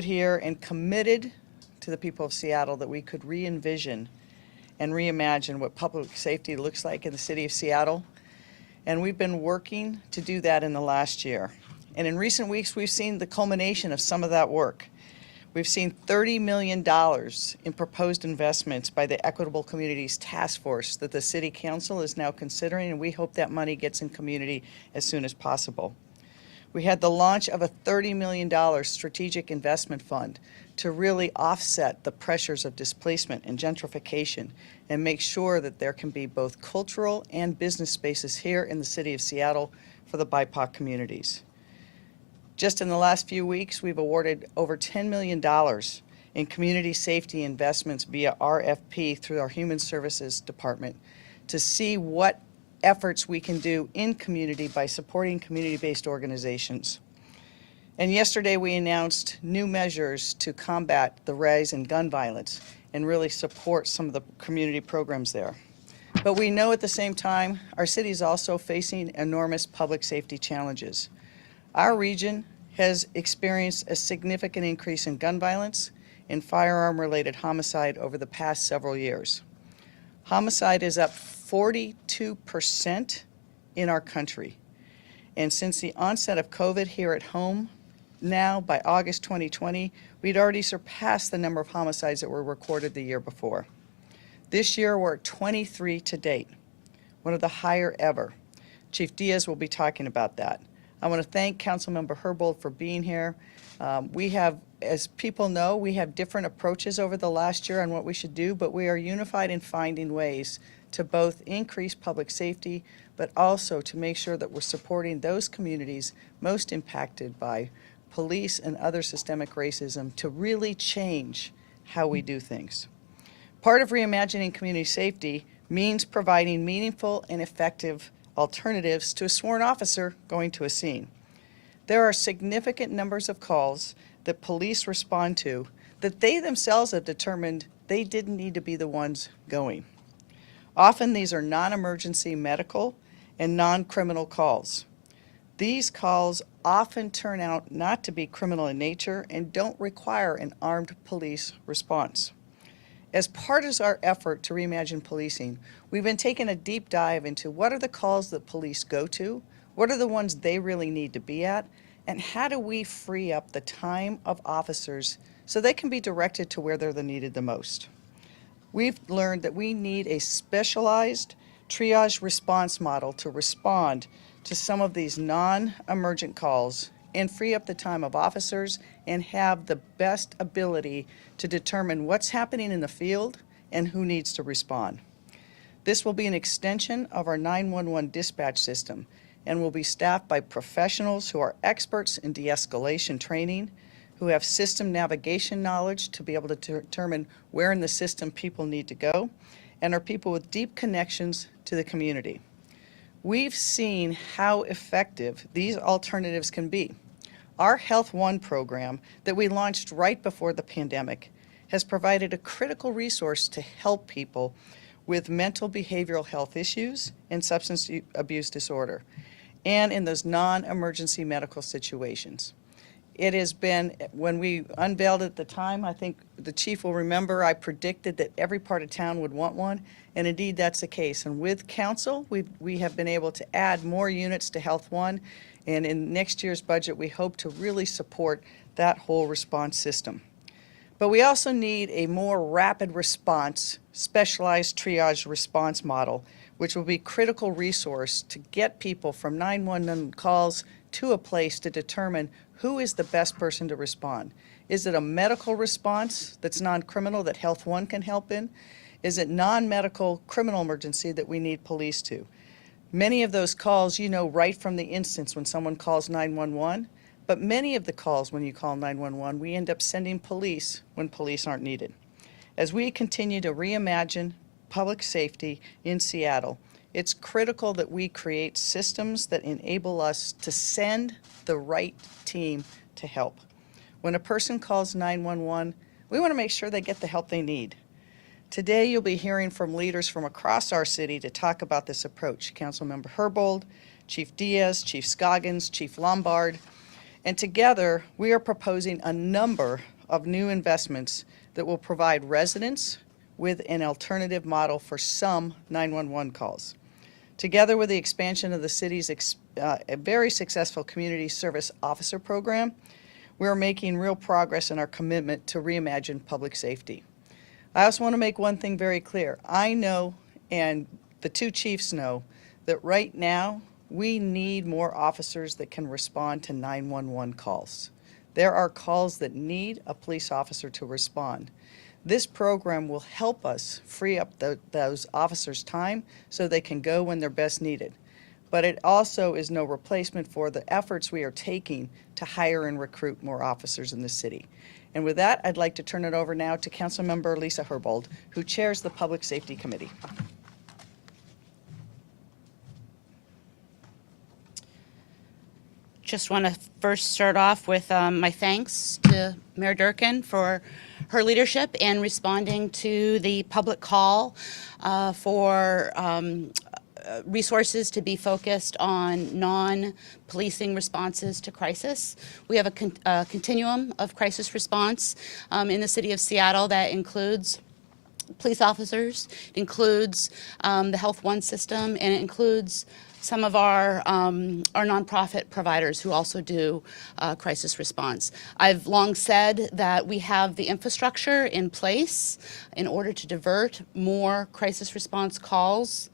here and committed to the people of Seattle that we could re-envision and reimagine what public safety looks like in the city of Seattle. And we've been working to do that in the last year. And in recent weeks, we've seen the culmination of some of that work. We've seen $30 million in proposed investments by the Equitable Communities Task Force that the City Council is now considering, and we hope that money gets in community as soon as possible. We had the launch of a $30 million strategic investment fund to really offset the pressures of displacement and gentrification and make sure that there can be both cultural and business spaces here in the city of Seattle for the BIPOC communities. Just in the last few weeks, we've awarded over $10 million in community safety investments via RFP through our Human Services Department to see what efforts we can do in community by supporting community-based organizations. And yesterday we announced new measures to combat the rise in gun violence and really support some of the community programs there. But we know at the same time our city is also facing enormous public safety challenges. Our region has experienced a significant increase in gun violence and firearm-related homicide over the past several years. Homicide is up 42% in our country. And since the onset of COVID here at home, now by August 2020, we'd already surpassed the number of homicides that were recorded the year before. This year we're at 23 to date, one of the higher ever. Chief Diaz will be talking about that. I want to thank Councilmember Herbold for being here. We have, as people know, we have different approaches over the last year on what we should do, but we are unified in finding ways to both increase public safety, but also to make sure that we're supporting those communities most impacted by police and other systemic racism to really change how we do things. Part of reimagining community safety means providing meaningful and effective alternatives to a sworn officer going to a scene. There are significant numbers of calls that police respond to that they themselves have determined they didn't need to be the ones going. Often these are non-emergency medical and non-criminal calls. These calls often turn out not to be criminal in nature and don't require an armed police response. As part of our effort to reimagine policing, we've been taking a deep dive into what are the calls that police go to, what are the ones they really need to be at, and how do we free up the time of officers so they can be directed to where they're needed the most. We've learned that we need a specialized triage response model to respond to some of these non-emergent calls and free up the time of officers and have the best ability to determine what's happening in the field and who needs to respond. This will be an extension of our 911 dispatch system and will be staffed by professionals who are experts in de-escalation training, who have system navigation knowledge to be able to determine where in the system people need to go, and are people with deep connections to the community. We've seen how effective these alternatives can be. Our Health One program that we launched right before the pandemic has provided a critical resource to help people with mental behavioral health issues and substance abuse disorder, and in those non-emergency medical situations. It has been, when we unveiled it at the time, I think the chief will remember, I predicted that every part of town would want one, and indeed that's the case. And with council, we have been able to add more units to Health One, and in next year's budget, we hope to really support that whole response system. But we also need a more rapid response, specialized triage response model, which will be a critical resource to get people from 911 calls to a place to determine who is the best person to respond. Is it a medical response that's non-criminal that Health One can help in? Is it non-medical criminal emergency that we need police to? Many of those calls, you know right from the instance when someone calls 911, but many of the calls when you call 911, we end up sending police when police aren't needed. As we continue to reimagine public safety in Seattle, it's critical that we create systems that enable us to send the right team to help. When a person calls 911, we want to make sure they get the help they need. Today, you'll be hearing from leaders from across our city to talk about this approach. Councilmember Herbold, Chief Diaz, Chief Scoggins, Chief Lombard, And together, we are proposing a number of new investments that will provide residents with an alternative model for some 911 calls. Together with the expansion of the city's a very successful community service officer program, we are making real progress in our commitment to reimagine public safety. I also want to make one thing very clear. I know, and the two chiefs know, that right now we need more officers that can respond to 911 calls. There are calls that need a police officer to respond. This program will help us free up those officers' time so they can go when they're best needed. But it also is no replacement for the efforts we are taking to hire and recruit more officers in the city. And with that, I'd like to turn it over now to Councilmember Lisa Herbold, who chairs the Public Safety Committee. Just want to first start off with my thanks to Mayor Durkan for her leadership in responding to the public call for resources to be focused on non-policing responses to crisis. We have a continuum of crisis response in the city of Seattle that includes police officers, it includes the Health One system, and it includes some of our nonprofit providers who also do crisis response. I've long said that we have the infrastructure in place in order to divert more crisis response calls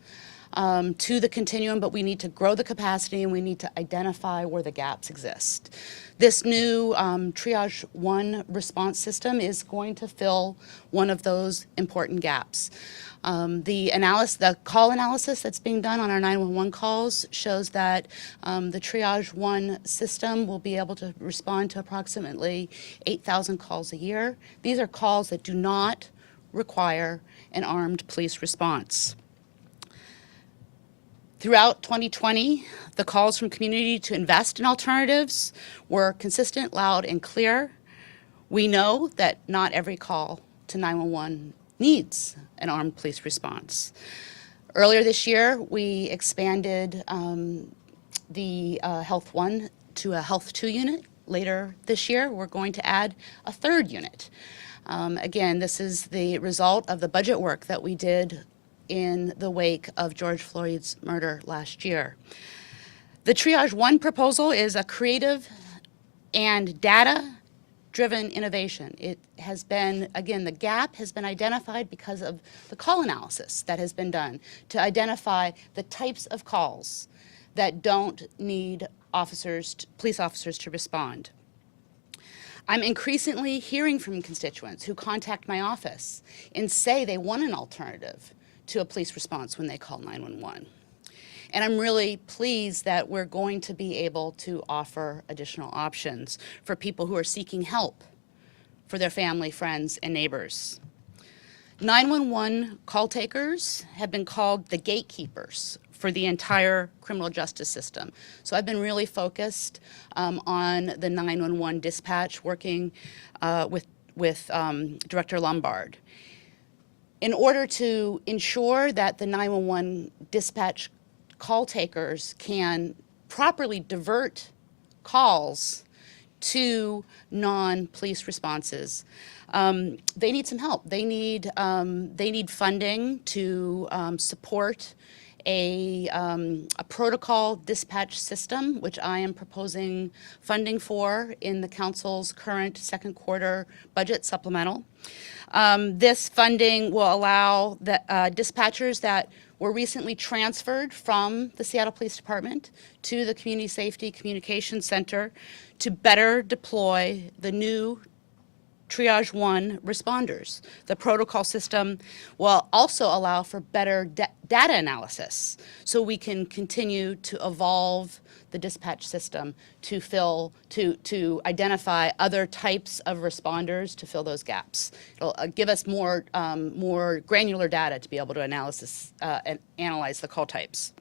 to the continuum, but we need to grow the capacity and we need to identify where the gaps exist. This new Triage One response system is going to fill one of those important gaps. The call analysis that's being done on our 911 calls shows that the Triage One system will be able to respond to approximately 8,000 calls a year. These are calls that do not require an armed police response. Throughout 2020, the calls from community to invest in alternatives were consistent, loud, and clear. We know that not every call to 911 needs an armed police response. Earlier this year, we expanded the Health One to a Health Two unit. Later this year, we're going to add a third unit. Again, this is the result of the budget work that we did in the wake of George Floyd's murder last year. The Triage One proposal is a creative and data-driven innovation. It has been, again, the gap has been identified because of the call analysis that has been done to identify the types of calls that don't need police officers to respond. I'm increasingly hearing from constituents who contact my office and say they want an alternative to a police response when they call 911. And I'm really pleased that we're going to be able to offer additional options for people who are seeking help for their family, friends, and neighbors. 911 call takers have been called the gatekeepers for the entire criminal justice system. So I've been really focused on the 911 dispatch, working with Director Lombard. In order to ensure that the 911 dispatch call takers can properly divert calls to non-police responses, they need some help. They need funding to support a protocol dispatch system, which I am proposing funding for in the council's current second quarter budget supplemental. This funding will allow the dispatchers that were recently transferred from the Seattle Police Department to the Community Safety Communications Center to better deploy the new Triage One responders. The protocol system will also allow for better data analysis, so we can continue to evolve the dispatch system to identify other types of responders to fill those gaps. It'll give us more granular data to be able to and analyze the call types.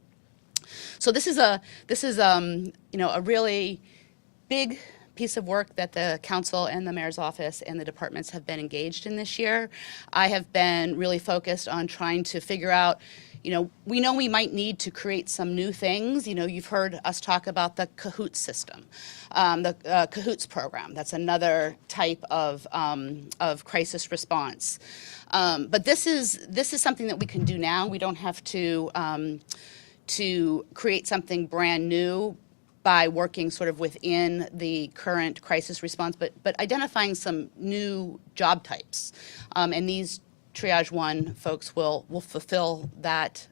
So this is a really big piece of work that the council and the mayor's office and the departments have been engaged in this year. I have been really focused on trying to figure out we know we might need to create some new things. You've heard us talk about the Cahoots system, the Cahoots program. That's another type of crisis response. But this is something that we can do now. We don't have to create something brand new by working sort of within the current crisis response, but identifying some new job types. And these Triage 1 folks will fulfill that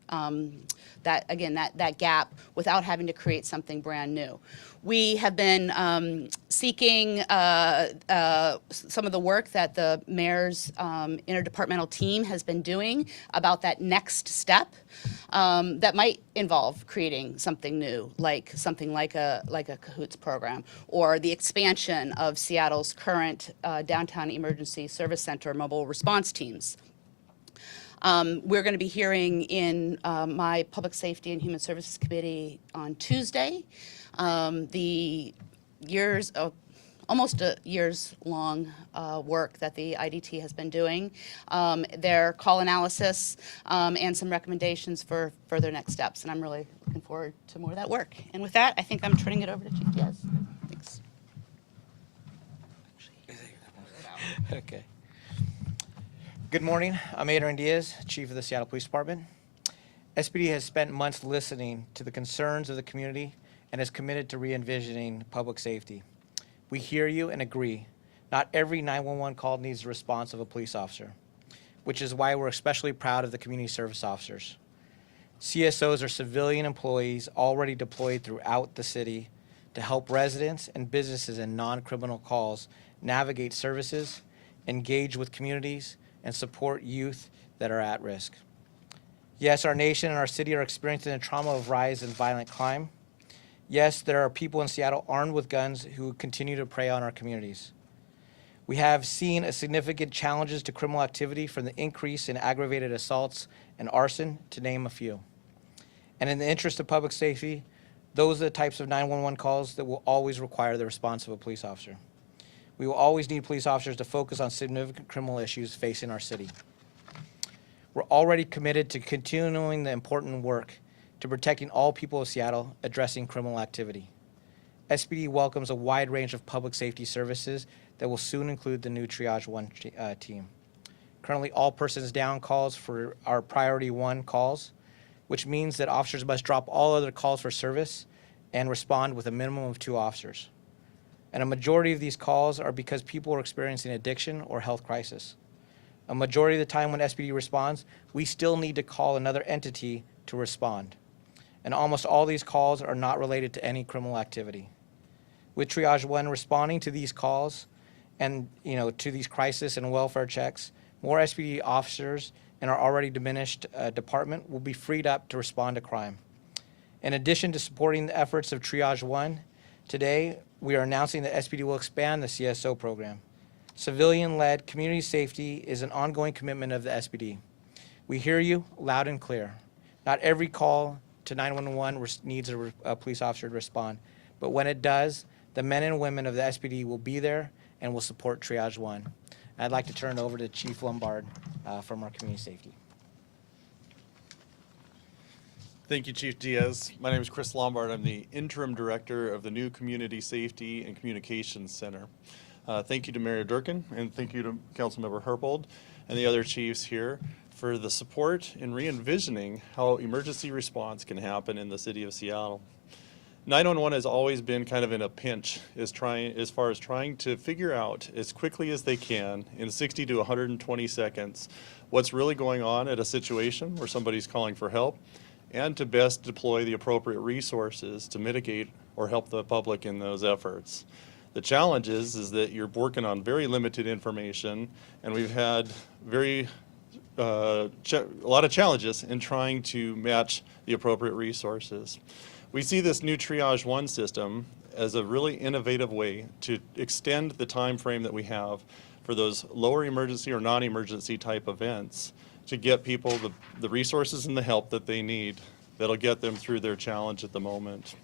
gap without having to create something brand new. We have been seeking some of the work that the mayor's interdepartmental team has been doing about that next step that might involve creating something new, like a Cahoots program, or the expansion of Seattle's current downtown emergency service center mobile response teams. We're going to be hearing in my Public Safety and Human Services Committee on Tuesday the almost a years-long work that the IDT has been doing, their call analysis, and some recommendations for further next steps. And I'm really looking forward to more of that work. And with that, I think I'm turning it over to Chief Diaz. Thanks. Okay. Good morning. I'm Adrian Diaz, Chief of the Seattle Police Department. SPD has spent months listening to the concerns of the community and is committed to re-envisioning public safety. We hear you and agree. Not every 911 call needs the response of a police officer, which is why we're especially proud of the community service officers. CSOs are civilian employees already deployed throughout the city to help residents and businesses in non-criminal calls navigate services, engage with communities, and support youth that are at risk. Yes, our nation and our city are experiencing the trauma of rise in violent crime. Yes, there are people in Seattle armed with guns who continue to prey on our communities. We have seen a significant challenges to criminal activity from the increase in aggravated assaults and arson, to name a few. And in the interest of public safety, those are the types of 911 calls that will always require the response of a police officer. We will always need police officers to focus on significant criminal issues facing our city. We're already committed to continuing the important work to protecting all people of Seattle addressing criminal activity. SPD welcomes a wide range of public safety services that will soon include the new Triage 1 team. Currently, all persons down calls for our Priority 1 calls, which means that officers must drop all other calls for service and respond with a minimum of 2 officers. And a majority of these calls are because people are experiencing addiction or health crisis. A majority of the time when SPD responds, we still need to call another entity to respond. And almost all these calls are not related to any criminal activity. With Triage 1 responding to these calls and to these crisis and welfare checks, more SPD officers in our already diminished department will be freed up to respond to crime. In addition to supporting the efforts of Triage 1, today we are announcing that SPD will expand the CSO program. Civilian-led community safety is an ongoing commitment of the SPD. We hear you loud and clear. Not every call to 911 needs a police officer to respond, but when it does, the men and women of the SPD will be there and will support Triage 1. I'd like to turn it over to Chief Lombard from our community safety. Thank you, Chief Diaz. My name is Chris Lombard. I'm the interim director of the new Community Safety and Communications Center. Thank you to Mayor Durkan, and thank you to Councilmember Herbold and the other chiefs here for the support in re-envisioning how emergency response can happen in the city of Seattle. 911 has always been kind of in a pinch as far as trying to figure out as quickly as they can in 60 to 120 seconds what's really going on at a situation where somebody's calling for help, and to best deploy the appropriate resources to mitigate or help the public in those efforts. The challenge is that you're working on very limited information, and we've had a lot of challenges in trying to match the appropriate resources. We see this new Triage 1 system as a really innovative way to extend the time frame that we have for those lower emergency or non-emergency type events to get people the resources and the help that they need that'll get them through their challenge at the moment.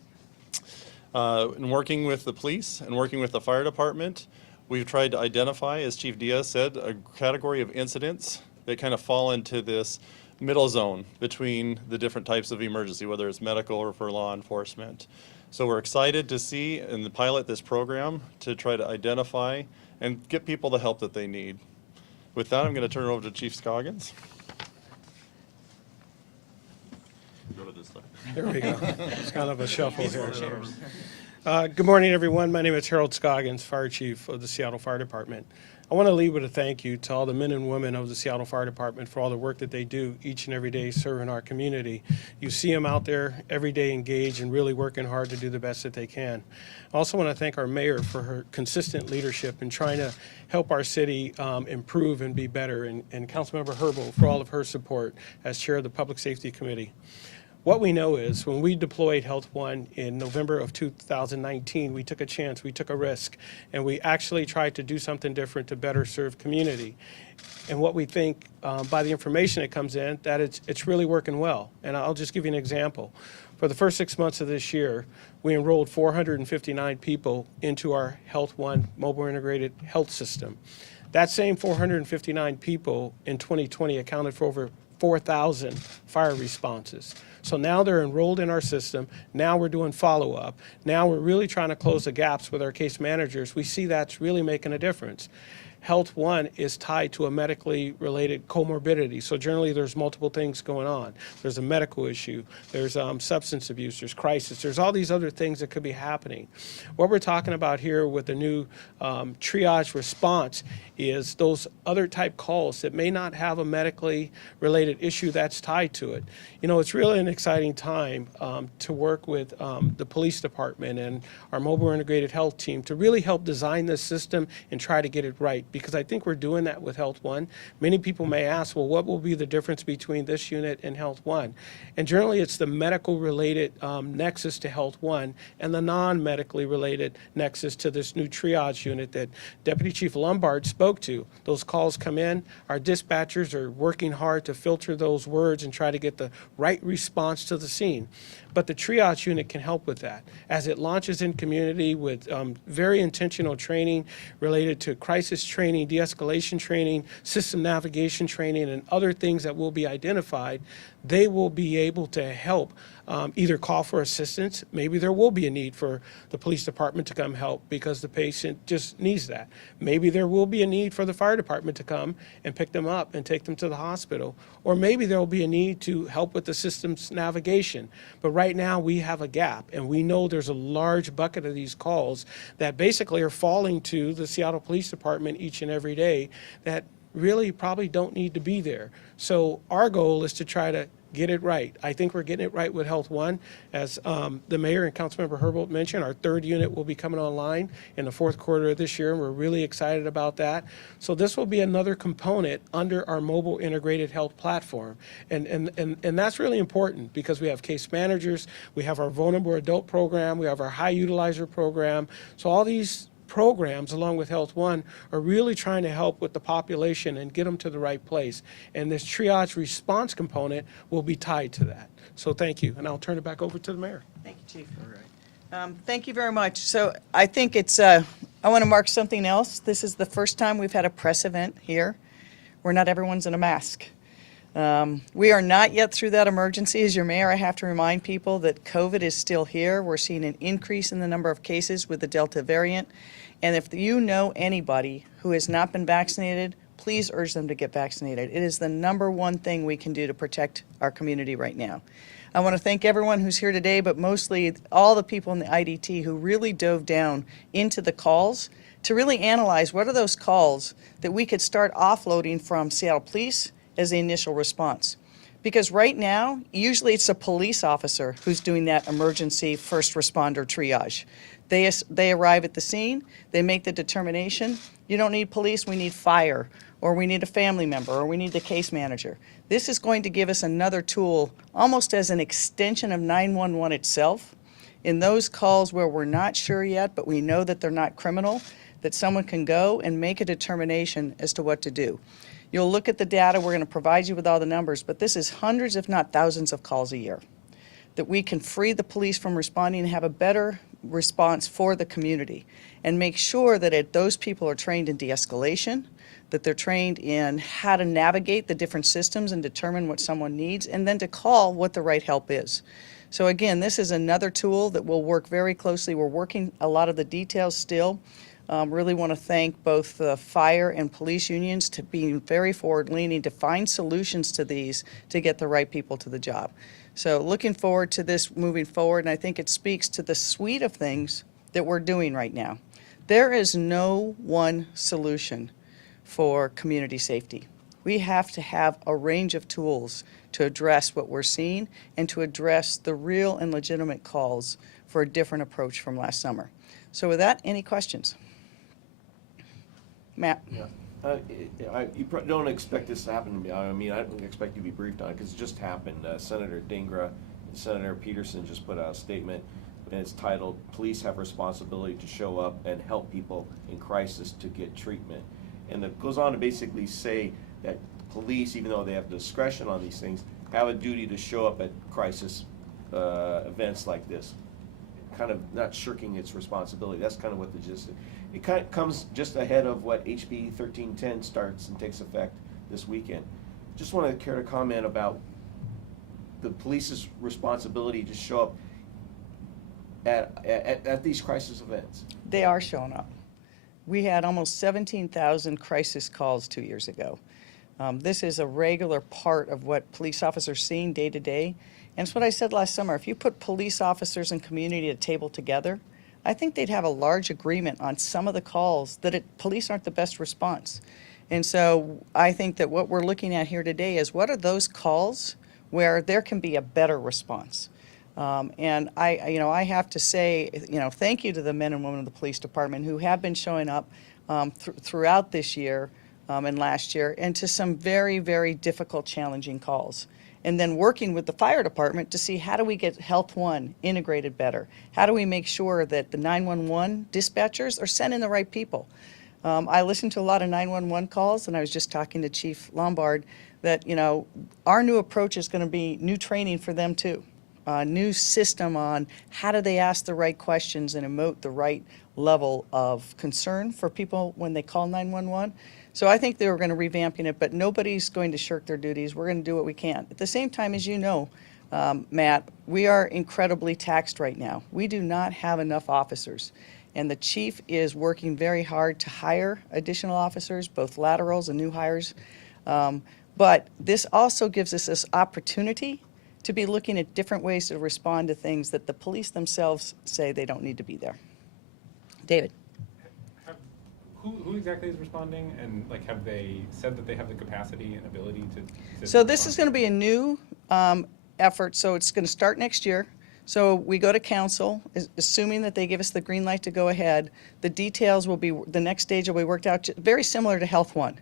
In working with the police and working with the fire department, we've tried to identify, as Chief Diaz said, a category of incidents that kind of fall into this middle zone between the different types of emergency, whether it's medical or for law enforcement. So we're excited to see and pilot this program to try to identify and get people the help that they need. With that, I'm going to turn it over to Chief Scoggins. Go to this side. There we go. It's kind of a shuffle here. Good morning, everyone. My name is Harold Scoggins, Fire Chief of the Seattle Fire Department. I want to lead with a thank you to all the men and women of the Seattle Fire Department for all the work that they do each and every day serving our community. You see them out there every day engaged and really working hard to do the best that they can. I also want to thank our mayor for her consistent leadership in trying to help our city improve and be better, and Councilmember Herbold for all of her support as chair of the Public Safety Committee. What we know is when we deployed Health One in November of 2019, we took a chance, we took a risk, and we actually tried to do something different to better serve community. And what we think by the information that comes in, that it's really working well. And I'll just give you an example. For the first 6 months of this year, we enrolled 459 people into our Health One mobile integrated health system. That same 459 people in 2020 accounted for over 4,000 fire responses. So now they're enrolled in our system. Now we're doing follow-up. Now we're really trying to close the gaps with our case managers. We see that's really making a difference. Health One is tied to a medically related comorbidity. So generally there's multiple things going on. There's a medical issue, there's substance abuse, there's crisis, there's all these other things that could be happening. What we're talking about here with the new triage response is those other type calls that may not have a medically related issue that's tied to it. You know, it's really an exciting time to work with the police department and our mobile integrated health team to really help design this system and try to get it right, because I think we're doing that with Health One. Many people may ask, well, what will be the difference between this unit and Health One? And generally it's the medical related nexus to Health One and the non-medically related nexus to this new triage unit that Deputy Chief Lombard spoke to. Those calls come in, our dispatchers are working hard to filter those words and try to get the right response to the scene. But the triage unit can help with that as it launches in community with very intentional training related to crisis training, de-escalation training, system navigation training, and other things that will be identified. They will be able to help either call for assistance. Maybe there will be a need for the police department to come help because the patient just needs that. Maybe there will be a need for the fire department to come and pick them up and take them to the hospital. Or maybe there will be a need to help with the system's navigation. But right now we have a gap, and we know there's a large bucket of these calls that basically are falling to the Seattle Police Department each and every day that really probably don't need to be there. So our goal is to try to get it right. I think we're getting it right with Health One. As the mayor and Councilmember Herbold mentioned, our third unit will be coming online in the fourth quarter of this year, and we're really excited about that. So this will be another component under our mobile integrated health platform. And that's really important because we have case managers, we have our vulnerable adult program, we have our high utilizer program. So all these programs, along with Health One, are really trying to help with the population and get them to the right place. And this triage response component will be tied to that. So thank you, and I'll turn it back over to the mayor. Thank you, Chief. All right. Thank you very much. So I think it's, I want to mark something else. This is the first time we've had a press event here where not everyone's in a mask. We are not yet through that emergency. As your mayor, I have to remind people that COVID is still here. We're seeing an increase in the number of cases with the Delta variant. And if you know anybody who has not been vaccinated, please urge them to get vaccinated. It is the #1 thing we can do to protect our community right now. I want to thank everyone who's here today, but mostly all the people in the IDT who really dove down into the calls to really analyze what are those calls that we could start offloading from Seattle Police as the initial response. Because right now, usually it's a police officer who's doing that emergency first responder triage. They arrive at the scene, they make the determination, you don't need police, we need fire, or we need a family member, or we need the case manager. This is going to give us another tool, almost as an extension of 911 itself, in those calls where we're not sure yet, but we know that they're not criminal, that someone can go and make a determination as to what to do. You'll look at the data, we're going to provide you with all the numbers, but this is hundreds, if not thousands, of calls a year that we can free the police from responding and have a better response for the community and make sure that those people are trained in de-escalation, that they're trained in how to navigate the different systems and determine what someone needs, and then to call what the right help is. So again, this is another tool that will work very closely. We're working a lot of the details still. Really want to thank both the fire and police unions to being very forward-leaning to find solutions to these to get the right people to the job. So looking forward to this moving forward, and I think it speaks to the suite of things that we're doing right now. There is no one solution for community safety. We have to have a range of tools to address what we're seeing and to address the real and legitimate calls for a different approach from last summer. So with that, any questions? Matt? Yeah. Don't expect this to happen to me. I mean, I don't expect you to be briefed on it because it just happened. Senator Dingra and Senator Peterson just put out a statement, and it's titled, "Police have responsibility to show up and help people in crisis to get treatment." And it goes on to basically say that police, even though they have discretion on these things, have a duty to show up at crisis events like this. Kind of not shirking its responsibility. That's kind of what the gist is. It kind of comes just ahead of what HB 1310 starts and takes effect this weekend. Just want to care to comment about the police's responsibility to show up at these crisis events. They are showing up. We had almost 17,000 crisis calls 2 years ago. This is a regular part of what police officers are seeing day to day. And it's what I said last summer. If you put police officers and community at a table together, I think they'd have a large agreement on some of the calls that police aren't the best response. And so I think that what we're looking at here today is what are those calls where there can be a better response. And I have to say, thank you to the men and women of the police department who have been showing up throughout this year and last year, and to some very, very difficult, challenging calls. And then working with the fire department to see how do we get Health One integrated better? How do we make sure that the 911 dispatchers are sending the right people? I listen to a lot of 911 calls, and I was just talking to Chief Lombard that, our new approach is going to be new training for them too. A new system on how do they ask the right questions and emote the right level of concern for people when they call 911. So I think they were going to revamping it, but nobody's going to shirk their duties. We're going to do what we can. At the same time, as you know, Matt, we are incredibly taxed right now. We do not have enough officers. And the chief is working very hard to hire additional officers, both laterals and new hires. But this also gives us this opportunity to be looking at different ways to respond to things that the police themselves say they don't need to be there. David. Who exactly is responding, and have they said that they have the capacity and ability to So this is going to be a new effort. So it's going to start next year. So we go to council, assuming that they give us the green light to go ahead. The details will be, the next stage will be worked out, very similar to Health One.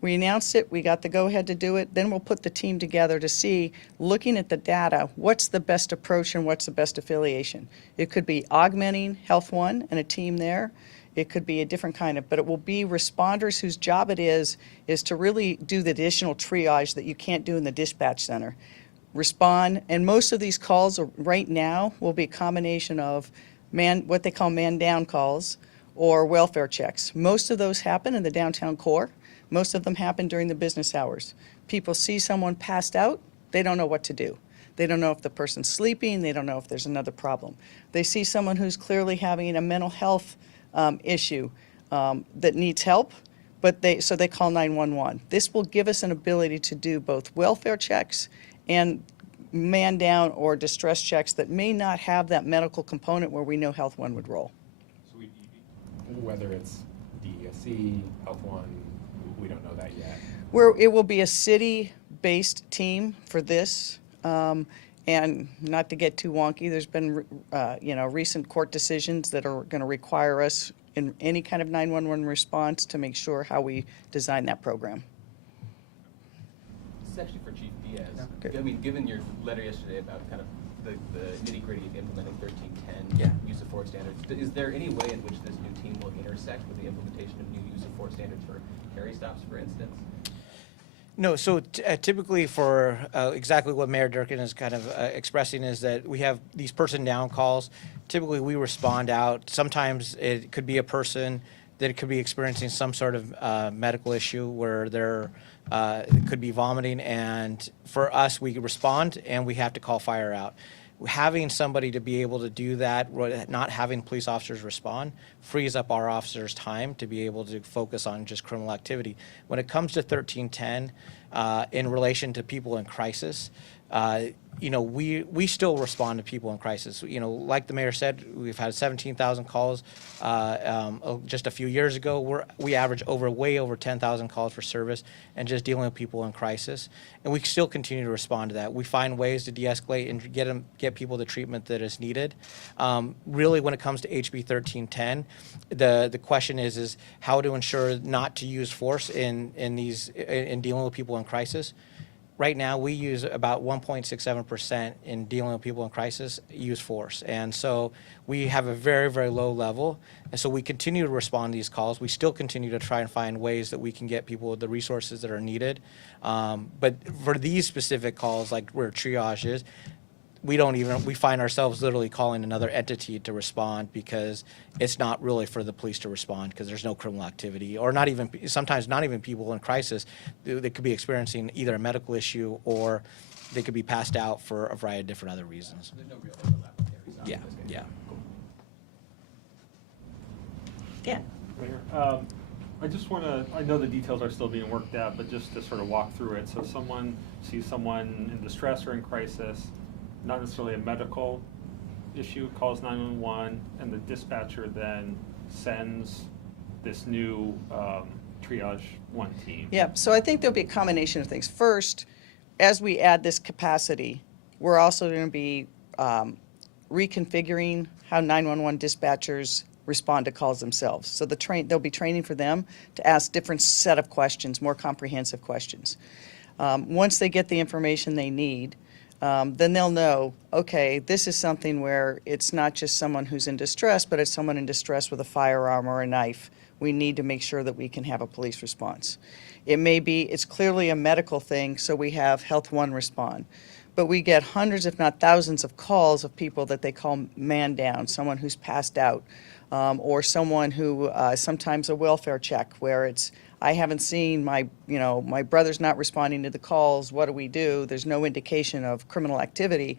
We announced it, we got the go-ahead to do it, then we'll put the team together to see, looking at the data, what's the best approach and what's the best affiliation. It could be augmenting Health One and a team there. It could be a different kind of, but it will be responders whose job it is to really do the additional triage that you can't do in the dispatch center. Respond, and most of these calls right now will be a combination of what they call man-down calls or welfare checks. Most of those happen in the downtown core. Most of them happen during the business hours. People see someone passed out, they don't know what to do. They don't know if the person's sleeping, they don't know if there's another problem. They see someone who's clearly having a mental health issue that needs help, so they call 911. This will give us an ability to do both welfare checks and man down or distress checks that may not have that medical component where we know Health One would roll. So whether it's DESC, Health One, we don't know that yet. It will be a city-based team for this. And not to get too wonky, there's been recent court decisions that are going to require us in any kind of 911 response to make sure how we design that program. This is actually for Chief Diaz. Okay. I mean, given your letter yesterday about kind of the nitty-gritty of implementing 1310 use of force standards, is there any way in which this new team will intersect with the implementation of new use of force standards for Carry stops, for instance? No, so typically for exactly what Mayor Durkan is kind of expressing is that we have these person down calls. Typically we respond out. Sometimes it could be a person that could be experiencing some sort of medical issue where they're could be vomiting, and for us, we respond and we have to call fire out. Having somebody to be able to do that, not having police officers respond, frees up our officers' time to be able to focus on just criminal activity. When it comes to 1310, in relation to people in crisis, you know, we still respond to people in crisis. You know, like the mayor said, we've had 17,000 calls just a few years ago. We average way over 10,000 calls for service and just dealing with people in crisis. And we still continue to respond to that. We find ways to de-escalate and get people the treatment that is needed. Really, when it comes to HB 1310, the question is how to ensure not to use force in dealing with people in crisis. Right now, we use about 1.67% in dealing with people in crisis, use force. And so we have a very, very low level. And so we continue to respond to these calls. We still continue to try and find ways that we can get people the resources that are needed. But for these specific calls, like where triage is, we find ourselves literally calling another entity to respond because it's not really for the police to respond because there's no criminal activity, or sometimes not even people in crisis. They could be experiencing either a medical issue or they could be passed out for a variety of different other reasons. There's no real overlap with Terry's office. Yeah, Okay. yeah. Dan? Mayor, I just want to, I know the details are still being worked out, but just to sort of walk through it. So someone sees someone in distress or in crisis, not necessarily a medical issue, calls 911, and the dispatcher then sends this new Triage 1 team. Yeah, so I think there'll be a combination of things. First, as we add this capacity, we're also going to be reconfiguring how 911 dispatchers respond to calls themselves. So there'll be training for them to ask different set of questions, more comprehensive questions. Once they get the information they need, then they'll know, okay, this is something where it's not just someone who's in distress, but it's someone in distress with a firearm or a knife. We need to make sure that we can have a police response. It's clearly a medical thing, so we have Health One respond. But we get hundreds, if not thousands, of calls of people that they call man down, someone who's passed out, or someone who, sometimes a welfare check, where it's, I haven't seen my brother's not responding to the calls, what do? There's no indication of criminal activity.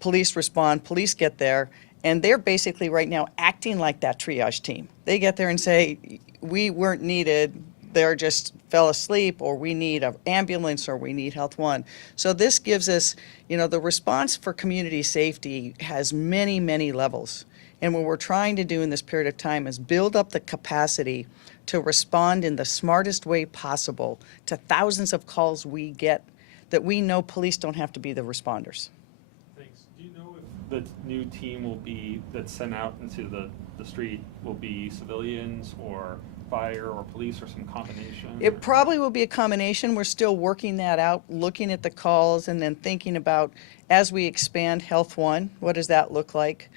Police respond, police get there, and they're basically right now acting like that triage team. They get there and say, we weren't needed, they just fell asleep, or we need an ambulance, or we need Health One. So this gives us, the response for community safety has many, many levels. And what we're trying to do in this period of time is build up the capacity to respond in the smartest way possible to thousands of calls we get that we know police don't have to be the responders. Thanks. Do you know if the new team that's sent out into the street will be civilians or fire or police or some combination? It probably will be a combination. We're still working that out, looking at the calls and then thinking about, as we expand Health One, what does that look like?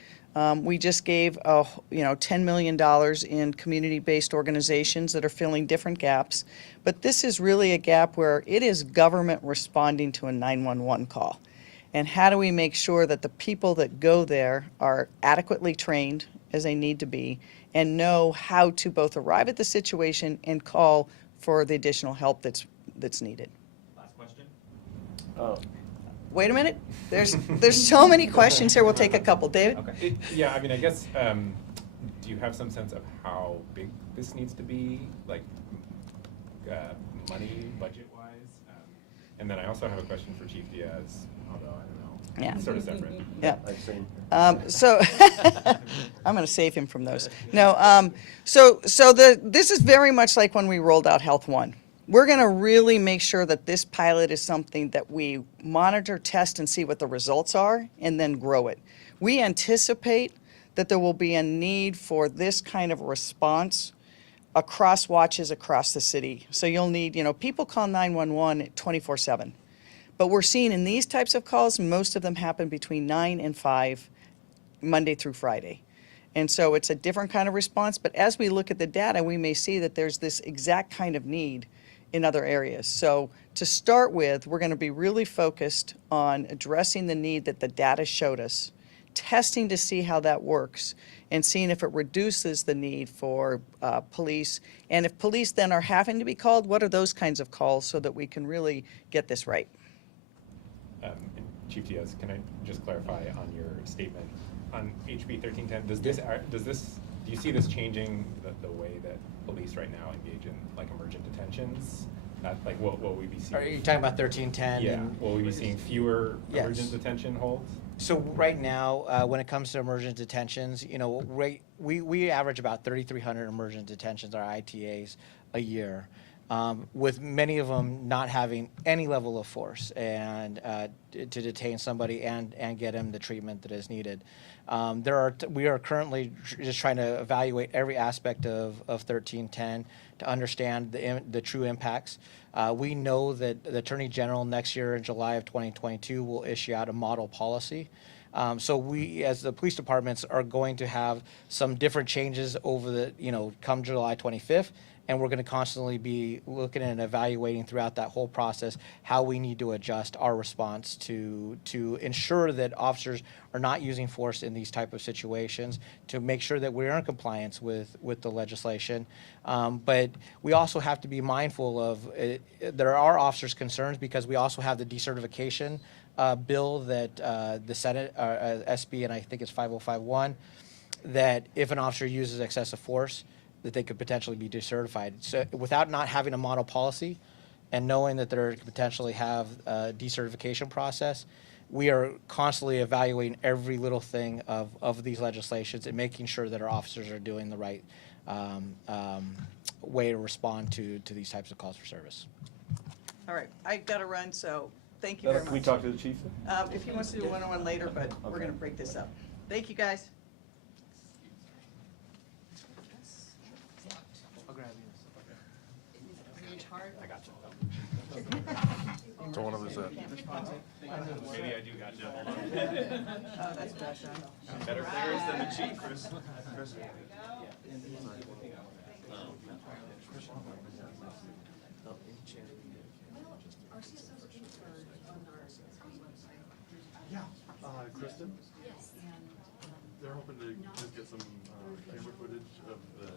We just gave $10 million in community-based organizations that are filling different gaps. But this is really a gap where it is government responding to a 911 call. And how do we make sure that the people that go there are adequately trained, as they need to be, and know how to both arrive at the situation and call for the additional help that's needed? Last question. Wait a minute. There's so many questions here. We'll take a couple. David? Okay. Yeah, I mean, I guess, do you have some sense of how big this needs to be, like money, budget-wise? And then I also have a question for Chief Diaz, although I don't know. Yeah. Sort of separate. Yeah. I've seen. So I'm going to save him from those. No. This is very much like when we rolled out Health One. We're going to really make sure that this pilot is something that we monitor, test, and see what the results are, and then grow it. We anticipate that there will be a need for this kind of response across watches across the city. So you'll need, people call 911 24/7. But we're seeing in these types of calls, most of them happen between 9 and 5, Monday through Friday. And so it's a different kind of response. But as we look at the data, we may see that there's this exact kind of need in other areas. So to start with, we're going to be really focused on addressing the need that the data showed us. testing to see how that works and seeing if it reduces the need for police. And if police then are having to be called, what are those kinds of calls so that we can really get this right? And Chief Diaz, can I just clarify on your statement on HB 1310? Do you see this changing the way that police right now engage in like emergent detentions? Like will we be seeing? Are you talking about 1310? Yeah. Will we be seeing fewer Yes. emergent detention holds? So right now, when it comes to emergent detentions, you know, we average about 3,300 emergent detentions, our ITAs, a year, with many of them not having any level of force and to detain somebody and get them the treatment that is needed. We are currently just trying to evaluate every aspect of 1310 to understand the true impacts. We know that the Attorney General next year in July of 2022 will issue out a model policy. So we, as the police departments, are going to have some different changes over the, come July 25th. And we're going to constantly be looking and evaluating throughout that whole process how we need to adjust our response to ensure that officers are not using force in these type of situations, to make sure that we're in compliance with the legislation. But we also have to be mindful of there are officers' concerns because we also have the decertification bill that the Senate, SB, and I think it's 5051, that if an officer uses excessive force, that they could potentially be decertified. So without not having a model policy and knowing that there could potentially have a decertification process, we are constantly evaluating every little thing of these legislations and making sure that our officers are doing the right way to respond to these types of calls for service. All right, I gotta run, so thank you very much. Can we talk to the chief? If he wants to do a one-on-one later, but we're gonna break this up. Thank you, guys. So one of us. Maybe I do got you. Oh, that's bad. Better players than the chief, Chris. Yeah, Kristen? Yes. They're hoping to just get some camera footage of the